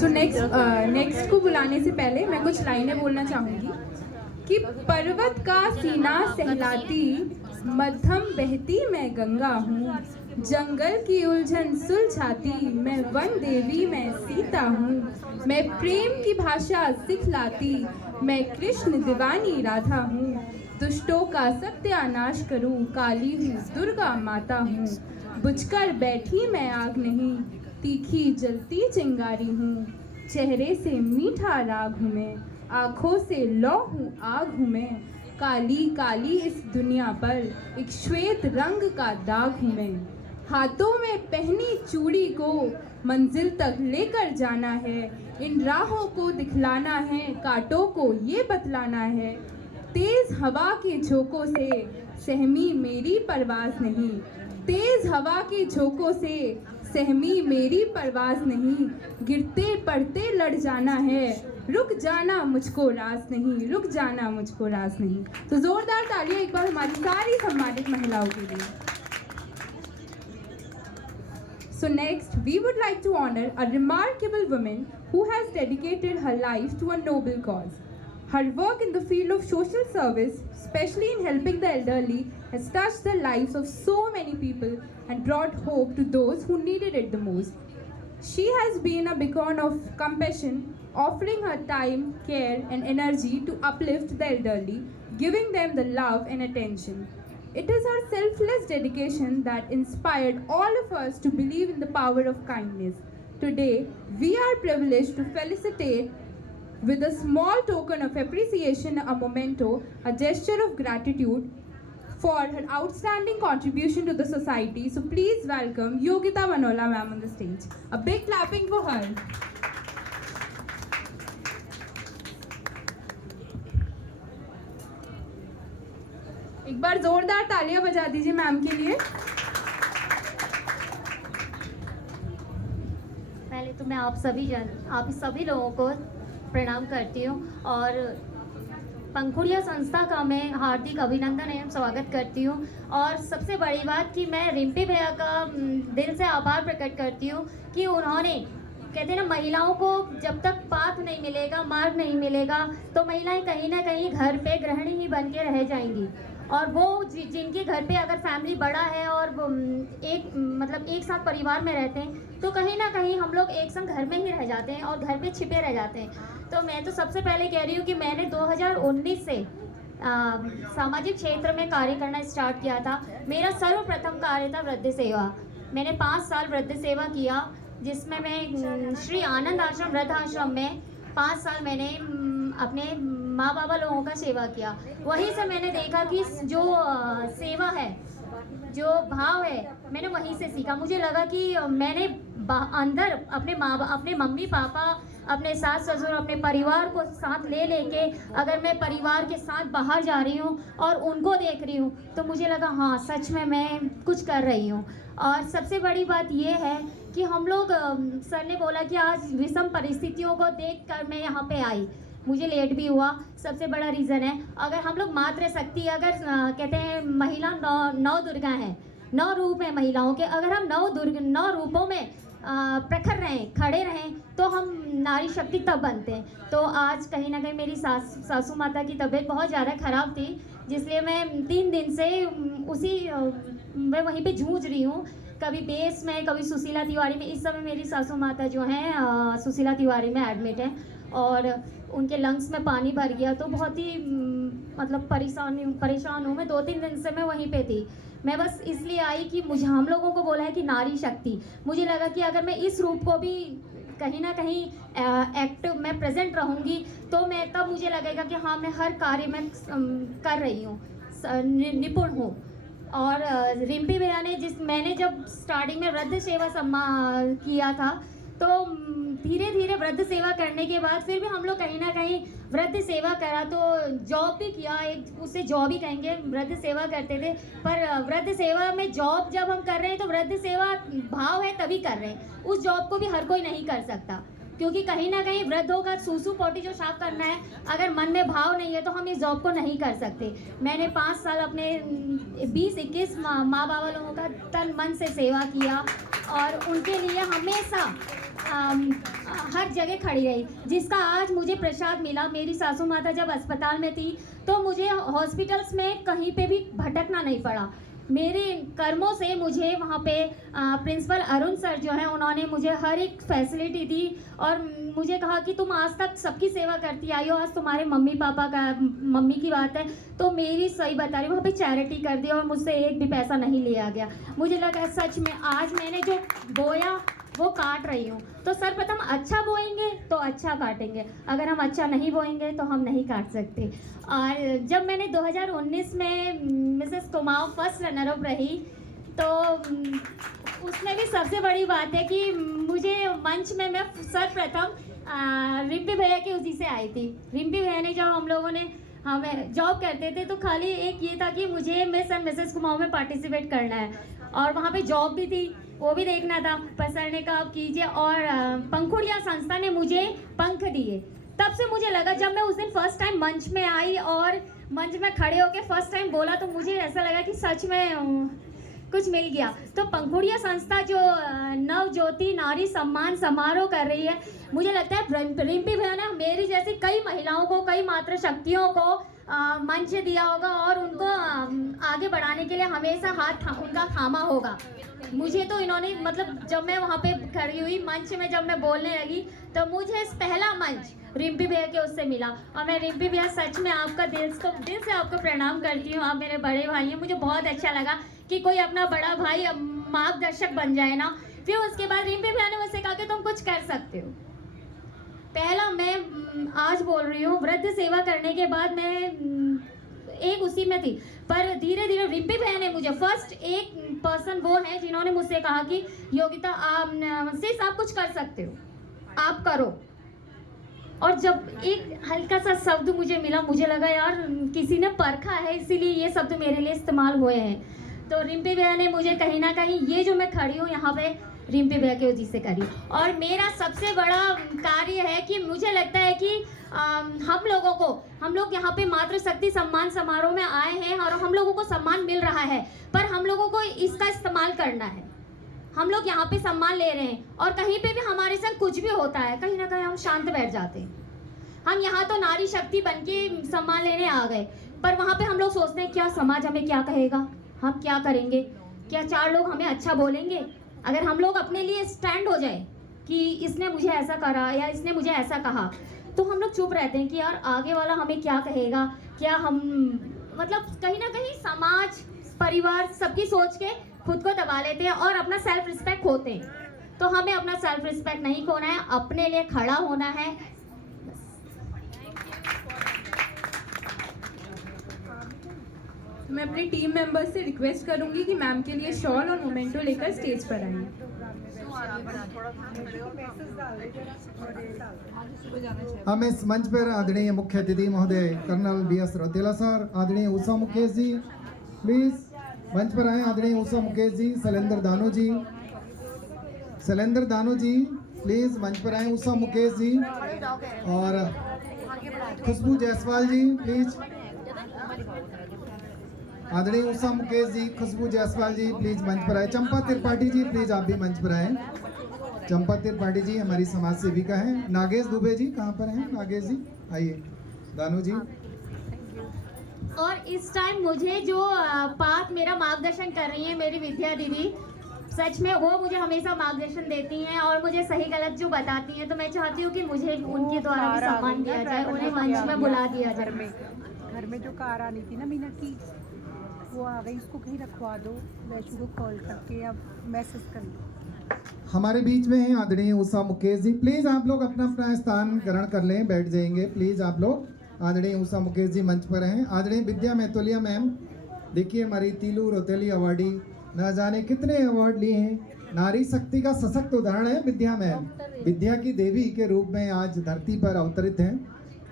So next को बुलाने से पहले मैं कुछ लाइनें बोलना चाहूँगी कि पर्वत का सीना सहलाती मध्यम बहती मैं गंगा हूँ, जंगल की उलझन सुलझाती मैं वन देवी मैं सीता हूँ, मैं प्रेम की भाषा सिखलाती मैं कृष्ण दीवानी राधा हूँ, दुष्टों का सत्यानाश करूँ काली हूँ दुर्गा माता हूँ, बुझकर बैठी मैं आग नहीं तीखी जलती चिंगारी हूँ, चेहरे से मीठा राग हूँ मैं, आँखों से लौ हूँ आग हूँ मैं, काली काली इस दुनिया पर एक श्वेत रंग का दाग हूँ मैं, हाथों में पहनी चूड़ी को मंजिल तक लेकर जाना है, इन राहों को दिखलाना है कांटों को ये बतलाना है, तेज हवा के झोंकों से सहमी मेरी परवाज़ नहीं, तेज हवा के झोंकों से सहमी मेरी परवाज़ नहीं, गिरते पड़ते लड़ जाना है, रुक जाना मुझको रास नहीं, रुक जाना मुझको रास नहीं। तो जोरदार तालियां एक बार हमारी सारी सम्मानित महिलाओं के लिए। So next, we would like to honor a remarkable woman who has dedicated her life to a noble cause. Her work in the field of social service, especially in helping the elderly, has touched the lives of so many people and brought hope to those who needed it the most. She has been a beacon of compassion, offering her time, care, and energy to uplift the elderly, giving them the love and attention. It is her selfless dedication that inspired all of us to believe in the power of kindness. Today, we are privileged to felicitate with a small token of appreciation, a memento, a gesture of gratitude for her outstanding contribution to the society. So please welcome Yogita Manola ma'am on the stage. A big clapping for her. एक बार जोरदार तालियां बजा दीजिए ma'am के लिए। पहले तो मैं आप सभी लोगों को प्रणाम करती हूँ और पंखुड़िया संस्था का मैं हार्दिक अभिनंदन एवं स्वागत करती हूँ। और सबसे बड़ी बात कि मैं रिम्पी भैया का दिल से आभार प्रकट करती हूँ कि उन्होंने कहते हैं ना, महिलाओं को जब तक पाथ नहीं मिलेगा, मार्ग नहीं मिलेगा, तो महिलाएं कहीं ना कहीं घर पे गृहिणी ही बन के रह जाएंगी। और वो जिनके घर पे अगर फैमिली बड़ा है और एक साथ परिवार में रहते हैं, तो कहीं ना कहीं हम लोग एक संग घर में ही रह जाते हैं और घर पे छिपे रह जाते हैं। तो मैं तो सबसे पहले कह रही हूँ कि मैंने 2019 से सामाजिक क्षेत्र में कार्य करना स्टार्ट किया था। मेरा सर्वप्रथम कार्य था वृद्ध सेवा। मैंने 5 साल वृद्ध सेवा किया, जिसमें मैं श्री आनंद आश्रम वृद्ध आश्रम में 5 साल मैंने अपने माँ बाबा लोगों का सेवा किया। वहीं से मैंने देखा कि जो सेवा है, जो भाव है, मैंने वहीं से सीखा। मुझे लगा कि मैंने अंदर अपने मम्मी पापा, अपने सास ससुर, अपने परिवार को साथ ले लेके अगर मैं परिवार के साथ बाहर जा रही हूँ और उनको देख रही हूँ, तो मुझे लगा हाँ, सच में मैं कुछ कर रही हूँ। और सबसे बड़ी बात ये है कि हम लोग, सर ने बोला कि आज विषम परिस्थितियों को देखकर मैं यहाँ पे आई, मुझे लेट भी हुआ। सबसे बड़ा रीज़न है, अगर हम लोग मातृ शक्ति, अगर कहते हैं महिला नौ दुर्गा हैं, 9 रूप हैं महिलाओं के, अगर हम 9 रूपों में प्रखर रहें, खड़े रहें, तो हम नारी शक्ति तब बनते हैं। तो आज कहीं ना कहीं मेरी सासू माता की तबीयत बहुत ज़्यादा ख़राब थी, जिसलिए मैं 3 दिन से मैं वहीं पे जूझ रही हूँ, कभी बेस में, कभी सुशीला तिवारी में। इस समय मेरी सासू माता जो हैं सुशीला तिवारी में एडमिट हैं और उनके लंग्स में पानी भर गया, तो बहुत ही मतलब परेशान हूँ मैं। 2-3 दिन से मैं वहीं पे थी। मैं बस इसलिए आई कि हम लोगों को बोला है कि नारी शक्ति, मुझे लगा कि अगर मैं इस रूप को भी कहीं ना कहीं एक्टिव में प्रेजेंट रहूँगी, तो मैं तब मुझे लगेगा कि हाँ, मैं हर कार्य में कर रही हूँ, निपुण हूँ। और रिम्पी भैया ने मैंने जब स्टार्टिंग में वृद्ध सेवा किया था, तो धीरे धीरे वृद्ध सेवा करने के बाद फिर भी हम लोग कहीं ना कहीं वृद्ध सेवा करा, तो जॉब भी किया, एक उसे जॉब ही कहेंगे, वृद्ध सेवा करते थे। पर वृद्ध सेवा में जॉब जब हम कर रहे हैं, तो वृद्ध सेवा भाव है तभी कर रहे हैं, उस जॉब को भी हर कोई नहीं कर सकता, क्योंकि कहीं ना कहीं वृद्धों का सूसू पोटी जो साफ करना है, अगर मन में भाव नहीं है तो हम इस जॉब को नहीं कर सकते। मैंने 5 साल अपने 20-21 माँ बाबा लोगों का तन मन से सेवा किया और उनके लिए हमेशा हर जगह खड़ी रही, जिसका आज मुझे प्रसाद मिला। मेरी सासू माता जब अस्पताल में थी तो मुझे हॉस्पिटल्स में कहीं पे भी भटकना नहीं पड़ा। मेरे कर्मों से मुझे वहाँ पे प्रिंसिपल अरुण सर जो हैं उन्होंने मुझे हर एक फैसिलिटी दी और मुझे कहा कि तुम आज तक सबकी सेवा करती आई हो, आज तुम्हारे मम्मी की बात है तो मेरी सही बता रही, वहाँ पे चैरिटी कर दी और मुझसे एक भी पैसा नहीं लिया गया। मुझे लगा सच में आज मैंने जो बोया वो काट रही हूँ। तो सर्वप्रथम अच्छा बोएंगे तो अच्छा काटेंगे, अगर हम अच्छा नहीं बोएंगे तो हम नहीं काट सकते। और जब मैंने 2019 में Mrs Kumaon first runner up रही तो उसमें भी सबसे बड़ी बात है कि मुझे मंच में मैं सर्वप्रथम रिम्पी भैया की उसी से आई थी। रिम्पी भैया ने जब हम लोगों ने हमें जॉब करते थे तो खाली एक ये था कि मुझे मिस एंड मिसेस कुमाऊं में पार्टिसिपेट करना है और वहाँ पे जॉब भी थी, वो भी देखना था। पर सर ने कहा आप कीजिए और पंखुड़िया संस्था ने मुझे पंख दिए। तब से मुझे लगा, जब मैं उस दिन फर्स्ट टाइम मंच में आई और मंच में खड़े होकर फर्स्ट टाइम बोला तो मुझे ऐसा लगा कि सच में कुछ मिल गया। तो पंखुड़िया संस्था जो नव ज्योति नारी सम्मान समारोह कर रही है, मुझे लगता है रिम्पी भैया ने मेरी जैसी कई महिलाओं को, कई मातृशक्तियों को मंच दिया होगा और उनको आगे बढ़ाने के लिए हमेशा हाथ उनका थामा होगा। मुझे तो इन्होंने मतलब जब मैं वहाँ पे खड़ी हुई मंच में जब मैं बोलने लगी तो मुझे पहला मंच रिम्पी भैया के उससे मिला और मैं रिम्पी भैया सच में आपका दिल से आपको प्रणाम करती हूँ। आप मेरे बड़े भाई हैं, मुझे बहुत अच्छा लगा कि कोई अपना बड़ा भाई मार्गदर्शक बन जाए ना। फिर उसके बाद रिम्पी भैया ने मुझसे कहा कि तुम कुछ कर सकते हो। पहला मैं आज बोल रही हूँ, वृद्ध सेवा करने के बाद मैं एक उसी में थी, पर धीरे धीरे रिम्पी भैया ने मुझे फर्स्ट एक पर्सन वो है जिन्होंने मुझसे कहा कि योगिता आप कुछ कर सकते हो, आप करो। और जब एक हल्का सा शब्द मुझे मिला, मुझे लगा यार किसी ने परखा है इसीलिए ये शब्द मेरे लिए इस्तेमाल हुए हैं। तो रिम्पी भैया ने मुझे कहीं ना कहीं ये जो मैं खड़ी हूँ यहाँ पे रिम्पी भैया की वजह से करी। और मेरा सबसे बड़ा कार्य है कि मुझे लगता है कि हम लोग यहाँ पे मातृशक्ति सम्मान समारोह में आए हैं और हम लोगों को सम्मान मिल रहा है, पर हम लोगों को इसका इस्तेमाल करना है। हम लोग यहाँ पे सम्मान ले रहे हैं और कहीं पे भी हमारे संग कुछ भी होता है कहीं ना कहीं हम शांत बैठ जाते हैं। हम यहाँ तो नारी शक्ति बन के सम्मान लेने आ गए, पर वहाँ पे हम लोग सोचते हैं क्या समाज हमें क्या कहेगा, हम क्या करेंगे, क्या चार लोग हमें अच्छा बोलेंगे। अगर हम लोग अपने लिए स्टैंड हो जाए कि इसने मुझे ऐसा करा या इसने मुझे ऐसा कहा, तो हम लोग चुप रहते हैं कि यार आगे वाला हमें क्या कहेगा, क्या हम मतलब कहीं ना कहीं समाज परिवार सबकी सोच के खुद को दबा लेते हैं और अपना सेल्फ रिस्पेक्ट खोते हैं। तो हमें अपना सेल्फ रिस्पेक्ट नहीं खोना है, अपने लिए खड़ा होना है। मैं अपने टीम मेंबर्स से रिक्वेस्ट करूंगी कि मैम के लिए शॉल और मोमेंटो लेकर स्टेज पर आइए। हम इस मंच पर आदरणीय मुख्य अतिथि महोदय कर्नल BS रौतेला सर, आदरणीय उषा मुकेश जी प्लीज मंच पर आए। आदरणीय उषा मुकेश जी, शैलेंद्र दानो जी प्लीज मंच पर आए। उषा मुकेश जी और खुशबू जायसवाल जी प्लीज। आदरणीय उषा मुकेश जी, खुशबू जायसवाल जी प्लीज मंच पर आए। चंपा त्रिपाठी जी प्लीज आप भी मंच पर आए। चंपा त्रिपाठी जी हमारी समाज सेविका हैं। नागेश दुबे जी कहाँ पर हैं? नागेश जी आइए। दानू जी। और इस टाइम मुझे जो पाथ मेरा मार्गदर्शन कर रही है मेरी विद्या दीदी, सच में वो मुझे हमेशा मार्गदर्शन देती हैं और मुझे सही गलत जो बताती हैं। तो मैं चाहती हूँ कि मुझे उनके द्वारा भी सम्मान दिया जाए, उन्हें मंच में बुला दिया जाए। घर में जो कार आनी थी ना मीना की, वो आ गई, उसको कहीं रखवा दो। वैशु को कॉल करके या मैसेज कर लो। हमारे बीच में हैं आदरणीय उषा मुकेश जी, प्लीज आप लोग अपना अपना स्थान ग्रहण कर लें, बैठ जाएंगे प्लीज आप लोग। आदरणीय उषा मुकेश जी मंच पर हैं। आदरणीय विद्या मैतोलिया मैम, देखिए हमारी तीलू रौतेली अवार्डी, न जाने कितने अवार्ड लिए हैं। नारी शक्ति का सशक्त उदाहरण है विद्या मैम, विद्या की देवी के रूप में आज धरती पर अवतरित हैं।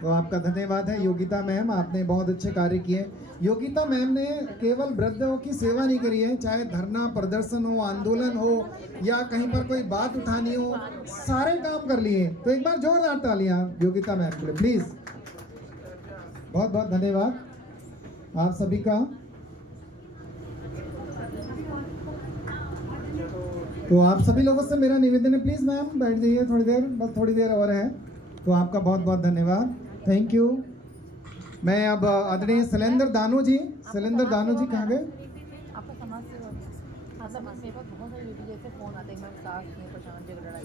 तो आपका धन्यवाद है योगिता मैम, आपने बहुत अच्छे कार्य किए। योगिता मैम ने केवल वृद्धों की सेवा नहीं करी है, चाहे धरना प्रदर्शन हो, आंदोलन हो या कहीं पर कोई बात उठानी हो, सारे काम कर लिए। तो एक बार जोरदार तालियां योगिता मैम के लिए प्लीज। बहुत बहुत धन्यवाद आप सभी का। तो आप सभी लोगों से मेरा निवेदन है, प्लीज़ मैम बैठ जाइए थोड़ी देर, बस थोड़ी देर और है। तो आपका बहुत बहुत धन्यवाद, थैंक यू। मैं अब आदरणीय शैलेंद्र दानू जी कहाँ गए? आपका समाज सेवा, हाँ समाज सेवा बहुत सारी वीडियो जैसे फोन आते हैं, मैं प्रशांत जी लड़ाई